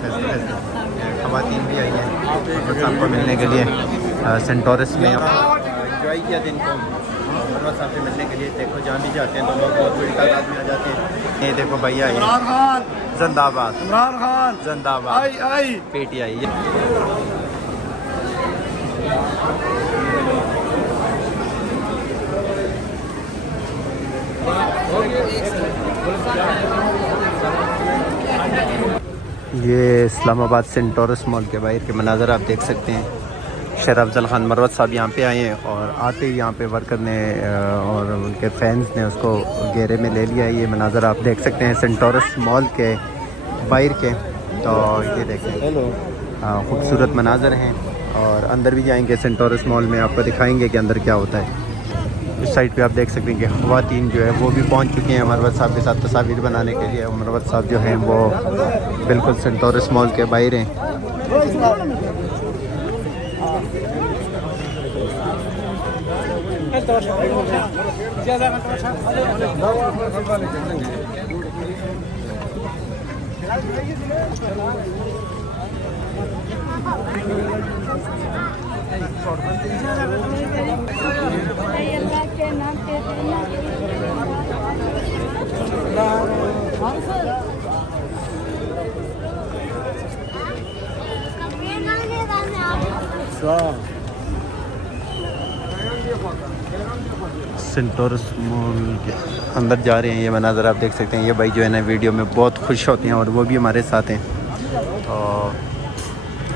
ख़वातीन भी आई हैं मरवत साहब को मिलने के लिए सेंटोरस में एंजॉय किया दिन को मरवत साहब से मिलने के लिए। देखो जहाँ भी जाते हैं तो लोग बहुत बड़ी तादाद में आ जाते हैं। ये देखो भैया आई जिंदाबाद, इमरान खान जिंदाबाद, आई पेटी आई है। ये इस्लामाबाद सेंटोरस मॉल के बाहर के मनाज़र आप देख सकते हैं। शेर अफजल ख़ान मरवत साहब यहाँ पे आए हैं और आते ही यहाँ पे वर्कर ने और उनके फैंस ने उसको घेरे में ले लिया। ये मनाज़र आप देख सकते हैं सेंटोरस मॉल के बाहर के। तो ये देखें खूबसूरत मनाज़र हैं और अंदर भी जाएंगे सेंटोरस मॉल में, आपको दिखाएंगे कि अंदर क्या होता है। इस साइड पे आप देख सकते हैं कि ख़वातीन जो है वो भी पहुंच चुकी हैं मरवत साहब के साथ तस्वीर बनाने के लिए। मरवत साहब जो हैं वो बिल्कुल सेंटोरस मॉल के बाहर हैं। सेंटोरस मॉल के अंदर जा रहे हैं। ये मनाज़र आप देख सकते हैं। ये भाई जो है ना वीडियो में बहुत खुश होते हैं और वो भी हमारे साथ हैं। तो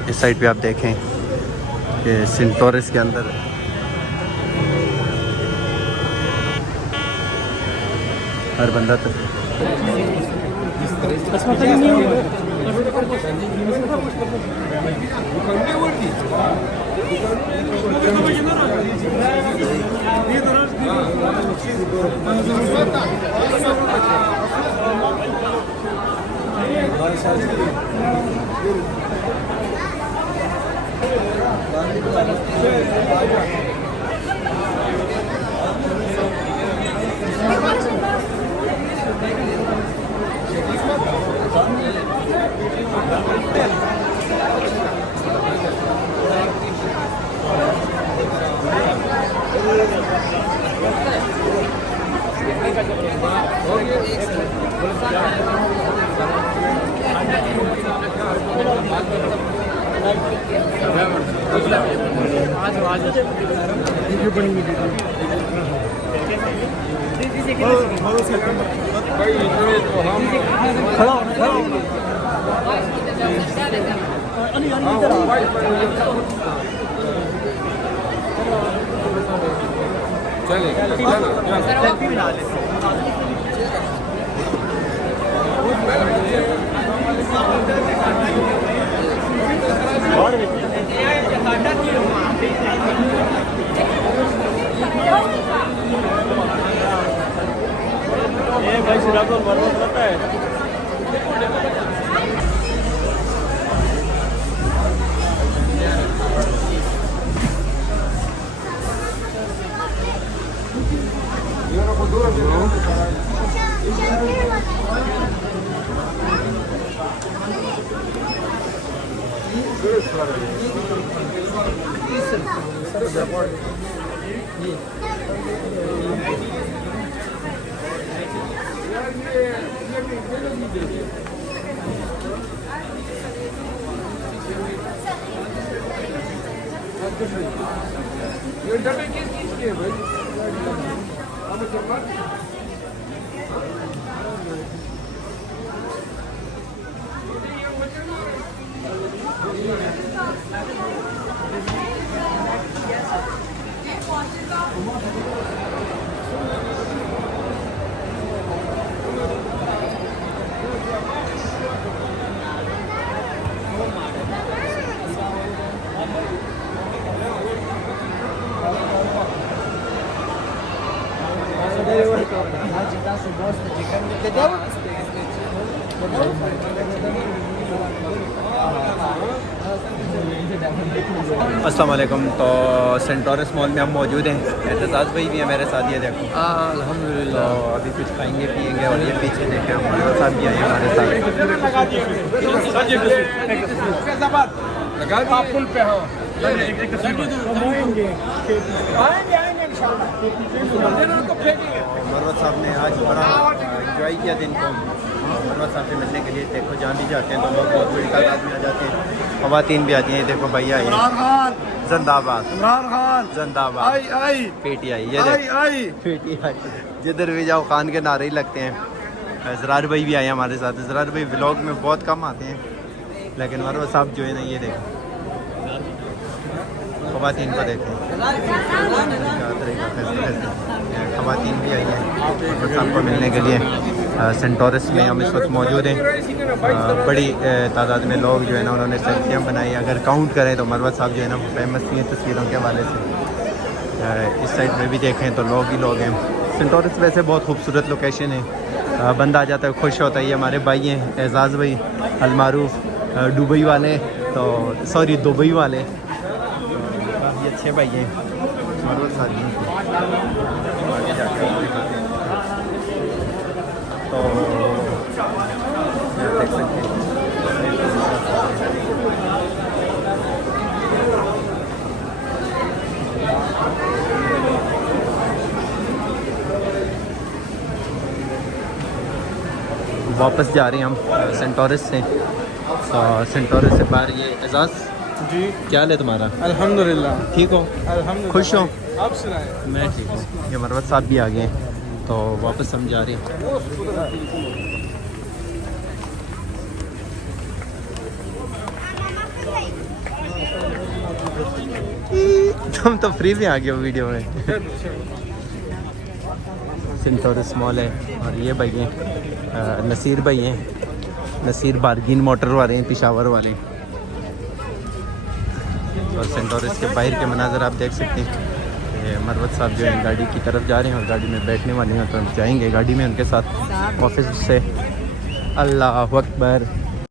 इस साइड पे आप देखें कि सेंटोरस के अंदर हर बंदा अस्सलाम वालेकुम। तो सेंटोरस मॉल में हम मौजूद हैं। एतजाज़ भाई भी हैं मेरे साथ, ये देखो। अल्हम्दुलिल्लाह। तो अभी कुछ खाएंगे पिएंगे और ये पीछे देखें हमारे साथ भी आए हमारे साथ। मरवत साहब ने आज बड़ा इंजॉय किया दिन को। मरवत साहब से मिलने के लिए देखो जहाँ भी जाते हैं तो लोग बहुत बड़ी तादाद में आ जाते हैं, ख़वातीन भी आती हैं। देखो भैया आए जिंदाबाद, जिंदाबाद, पेटी आई, ये पेटी आई। जिधर भी जाओ खान के नारे ही लगते हैं। ज़रार भाई भी आए हमारे साथ। ज़रार भाई व्लॉग में बहुत कम आते हैं, लेकिन मरवत साहब जो है ना, ये देखो ख़वातीन को देखें, ख़वातीन भी आई हैं मरवत साहब को मिलने के लिए। सेंटोरस में हम इस वक्त मौजूद हैं। बड़ी तादाद में लोग जो है ना उन्होंने सेल्फियाँ बनाई। अगर काउंट करें तो मरवत साहब जो है ना फेमस भी हैं तस्वीरों के हवाले से। इस साइड में भी देखें तो लोग ही लोग हैं। सेंटोरस वैसे बहुत खूबसूरत लोकेशन है। बंदा आ जाता है, खुश होता है। ये हमारे भाई हैं एजाज़ भाई अलमारूफ दुबई वाले, तो सॉरी दुबई वाले, काफ़ी अच्छे भाई हैं मरवत साहब। तो देख सकते हैं वापस जा रहे हैं हम सेंटोरस से। तो सेंटोरस से बाहर ये एजाज़ जी, क्या हाल है तुम्हारा? अल्हम्दुलिल्लाह। ठीक हो? अल्हम्दुलिल्लाह। खुश हो? आप सुनाएं। मैं ठीक हूँ। ये मरवत साहब भी आ गए हैं, तो वापस हम जा रहे हैं। तुम तो फ्री में आ गए हो वीडियो में। सेंटोरस मॉल है और ये भाई हैं नसीर भाई हैं, नसीर बारगीन मोटर वाले हैं, पेशावर वाले। और सेंटोरस के बाहर के मनाजर आप देख सकते हैं। मरवत साहब जो है गाड़ी की तरफ जा रहे हैं और गाड़ी में बैठने वाले हैं, तो हम जाएंगे गाड़ी में उनके साथ ऑफिस से। अल्लाह अकबर।